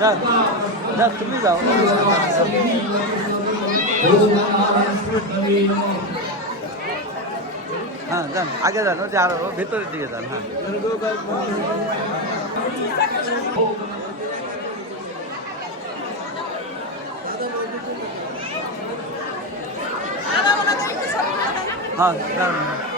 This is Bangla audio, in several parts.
যাক তুমি যাও। হ্যাঁ যান আগে যান যে আরও ভেতরের দিকে যান হ্যাঁ। হ্যাঁ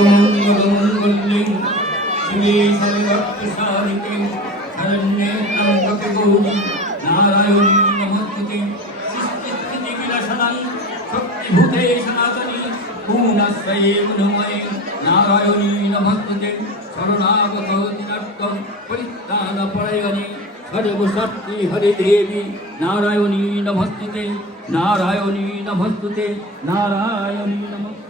ഗുണമംഗളും ശ്രീസരിവക്തിസാധിക്കും ശരണ്യേ ത്രംബക ഗൗരി നാരായണി നമസ്തുതി സൃഷ്ടിസ്ഥിതികിലശനം ശക്തിഭൂതേ സനാതനി പൂർണ്ണശ്രയേ മനോമയേ നാരായണി നമസ്തുതി শরণাগতী নাট্যম পরিত্রাণ পরায়ণী সর্বশক্তি হরে দেবী নারায়ণী নমস্তুতে নারায়ণী নমস্তুতে নারায়ণী নমস্তুতে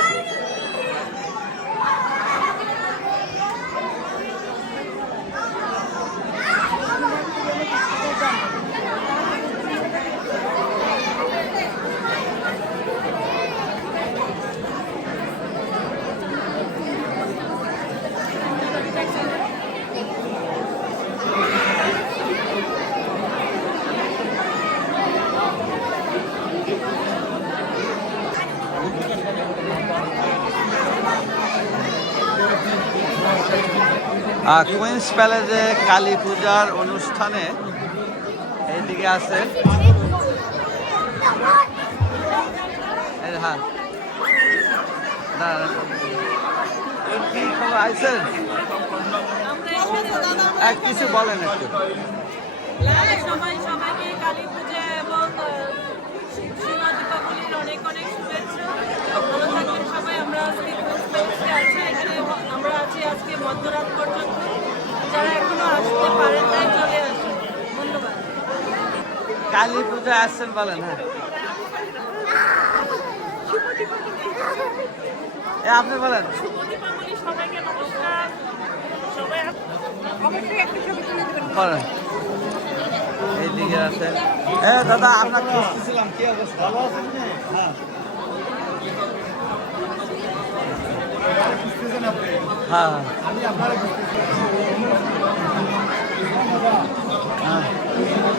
আর কুইন্স প্যালেসে কালী পূজার অনুষ্ঠানে এইদিকে আছে। হ্যাঁ। এক কিছু বলেন একটু। কালী এবং অনেক অনেক সবাই, আমরা আজকে আমরা আছি আজকে মধ্যরাত কালী পূজা আসছেন বলেন হ্যাঁ। আপনি বলেন। বলেন। এই এদিকে আছে দাদা, আপনার খুঁজতেছিলাম কি অবস্থা ভালো আছেন হ্যাঁ হ্যাঁ।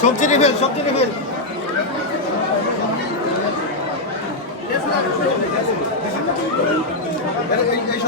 সবজি রেফেল সবজি রেফেল এই সবজি দেবো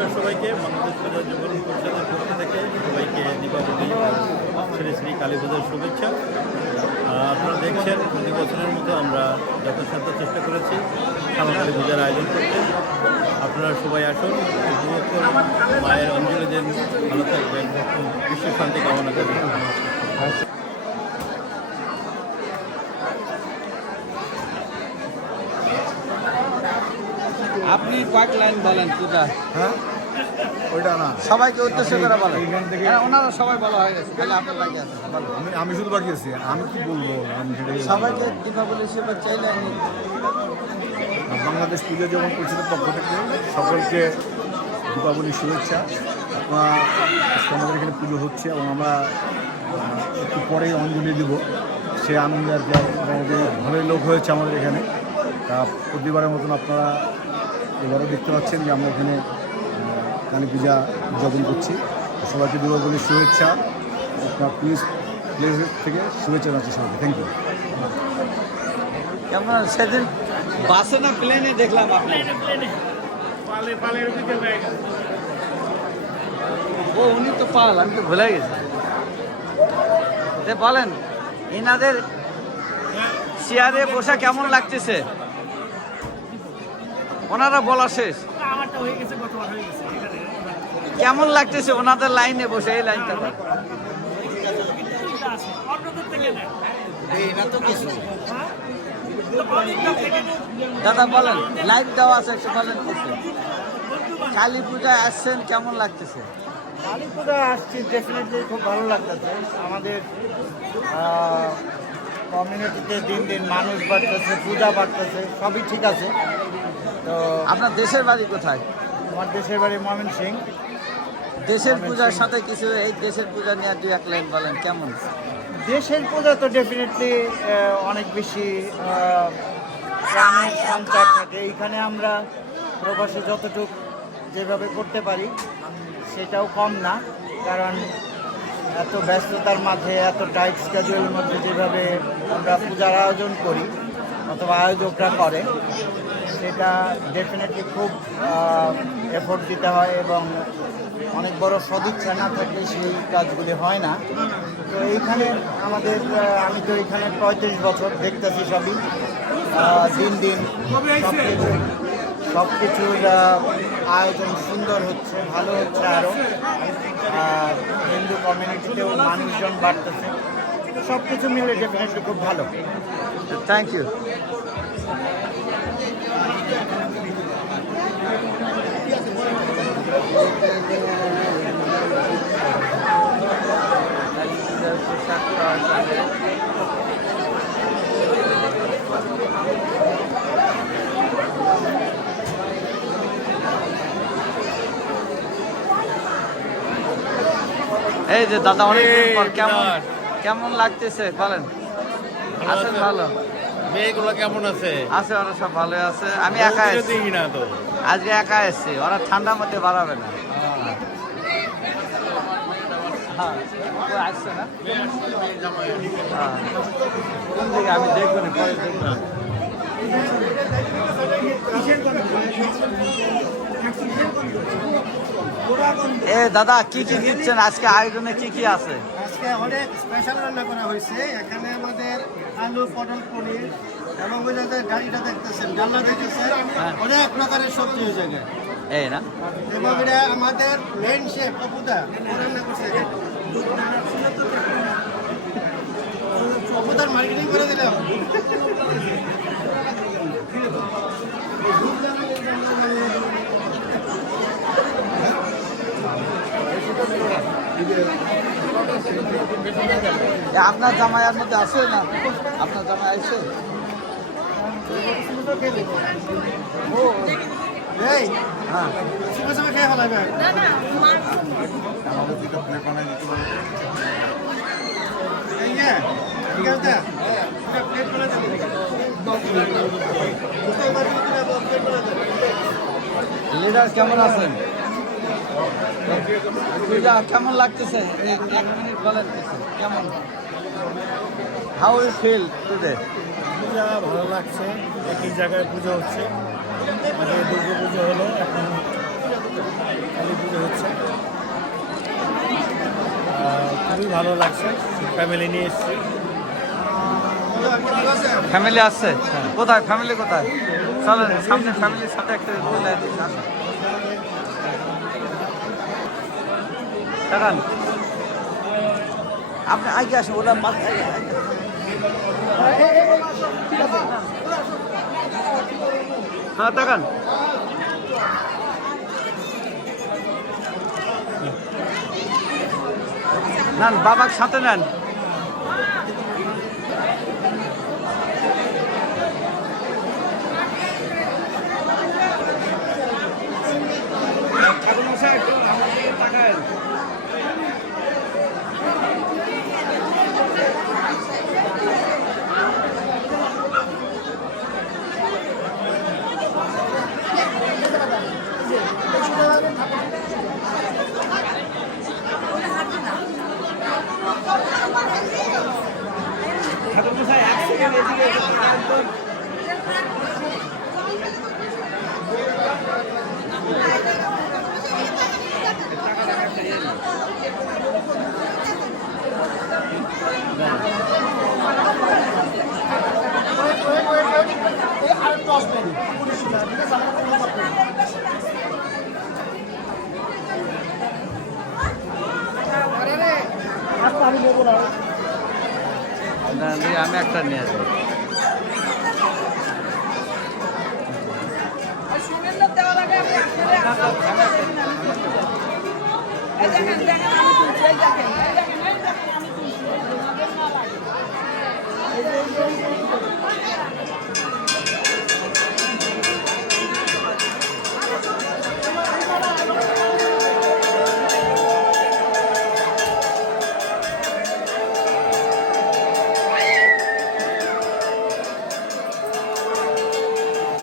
নমস্কার সবাইকে। বাংলাদেশ প্রজা যুবন পরিষদের পক্ষ থেকে সবাইকে দীপাবলি শ্রী শ্রী কালী পুজোর শুভেচ্ছা। আপনারা দেখছেন, প্রতি বছরের মতো আমরা যথাসাধ্য চেষ্টা করেছি সামগ্রী পূজার আয়োজন করতে। আপনারা সবাই আসুন, উপভোগ করুন, মায়ের অঞ্জলি দেন, ভালো থাকবেন বিশ্ব শান্তি কামনা করি। আপনি কয়েক লাইন বলেন পূজা। হ্যাঁ? ওইটা না। সবাইকে উদ্দেশ্য করে হ্যাঁ, ওনারা সবাই বলা হয়ে গেছে। তাহলে আপনার লাগে আছে আমি আমি শুধু বাকি আছি। আমি কি বলব? সবাইকে দীপাবলি শুভেচ্ছা লাইন বাংলাদেশ পূজা যেমন পরিষদের পক্ষ থেকে সকলকে দীপাবলির শুভেচ্ছা। আপনারা আমাদের এখানে পুজো হচ্ছে এবং আমরা একটু পরেই অঞ্জলি দিব। সে আনন্দ আর কি ভালোই লোক হয়েছে আমাদের এখানে। তা প্রতিবারের মতন আপনারা এবারও দেখতে পাচ্ছেন যে আমরা এখানে কালী পূজা উদযাপন করছি। সবাইকে দীপাবলির শুভেচ্ছা আপনার প্লিজ প্লেস থেকে শুভেচ্ছা জানাচ্ছি সবাইকে। থ্যাংক ইউ কেমন সেদিন বাসে না প্লেনে দেখলাম ও উনি তো পাল আমি তো ভুলে গেছি। তে বলেন এনাদের চেয়ারে বসা কেমন লাগতেছে? ওনারা বলা শেষ। কেমন লাগতেছে ওনাদের লাইনে বসে এই লাইনটা? দাদা বলেন লাইভ দেওয়া আছে একটু বলেন কিছু। কালী পূজায় আসছেন কেমন লাগতেছে? কালী পূজা আসছি ডেফিনেটলি খুব ভালো লাগতেছে। আমাদের কমিউনিটিতে দিন দিন মানুষ বাড়তেছে পূজা বাড়তেছে সবই ঠিক আছে। তো আপনার দেশের বাড়ি কোথায়? আমার দেশের বাড়ি ময়মন সিং দেশের পূজার সাথে কিছু এই দেশের পূজা নিয়ে দুই এক লাইন বলেন কেমন? দেশের পূজা তো ডেফিনেটলি অনেক বেশি প্রাণের সঞ্চার থাকে। এইখানে আমরা প্রবাসে যতটুকু যেভাবে করতে পারি সেটাও কম না। কারণ এত ব্যস্ততার মাঝে এত টাইট স্কেজুয়েলের মধ্যে যেভাবে আমরা পূজার আয়োজন করি অথবা আয়োজকরা করে সেটা ডেফিনেটলি খুব এফোর্ট দিতে হয় এবং অনেক বড় সদিচ্ছা না থাকলে সেই কাজগুলি হয় না। তো এইখানে আমাদের আমি তো এখানে পঁয়ত্রিশ বছর দেখতেছি সবই। দিন দিন সব কিছু সব কিছুর আয়োজন সুন্দর হচ্ছে, ভালো হচ্ছে আরও আর হিন্দু কমিউনিটিতেও মানুষজন বাড়তেছে। সব কিছু মিলে ডেফিনেটলি খুব ভালো। থ্যাংক ইউ এই যে দাদা অনেকদিন পর কেমন কেমন লাগতেছে? বলেন। আছেন ভালো? মেয়েগুলো কেমন আছে? আছে ওরা সব ভালো আছে। আমি একা এসেছি না তো? আজকে একা এসেছি ওরা ঠান্ডার মধ্যে বাড়াবে না। না আমি দেখব না পরে দেখব এ দাদা কি কি দিচ্ছেন? আজকে আয়োজনে কি কি আছে? আজকে অনেক স্পেশাল রান্না করা হয়েছে। এখানে আমাদের আলু পটল পনির এবং ওই যে গাড়িটা দেখতেছেন ডাল্লা দেখতেছেন। হ্যাঁ। অনেক প্রকারের সবজি হয়ে যায় এই না? এবং এটা আমাদের মেন শেফ অপুদা রান্না করছে। অপুদার মার্কেটিং করে দিলাম। আপনার জামাইয়ের মধ্যে আছে না? আপনার জামাই আছে? হ্যাঁ। লিডার কেমন আছেন? কেমন লাগতেছে? এক মিনিট বলেন কেমন? How you feel today Puja ভালো লাগছে একই জায়গায় পুজো হচ্ছে। আগে দুর্গা পুজো হলো এখন কালী পুজো হচ্ছে। খুবই ভালো লাগছে ফ্যামিলি নিয়ে এসেছি। ফ্যামিলি আসছে কোথায়? ফ্যামিলি কোথায়? চলেন সামনে ফ্যামিলির সাথে একটা দেখান আপনি আগে আসেন ওরা। হ্যাঁ তাকান নেন বাবাকে সাথে নেন দিয়ে আমি একটা নিয়ে আসব Thank you.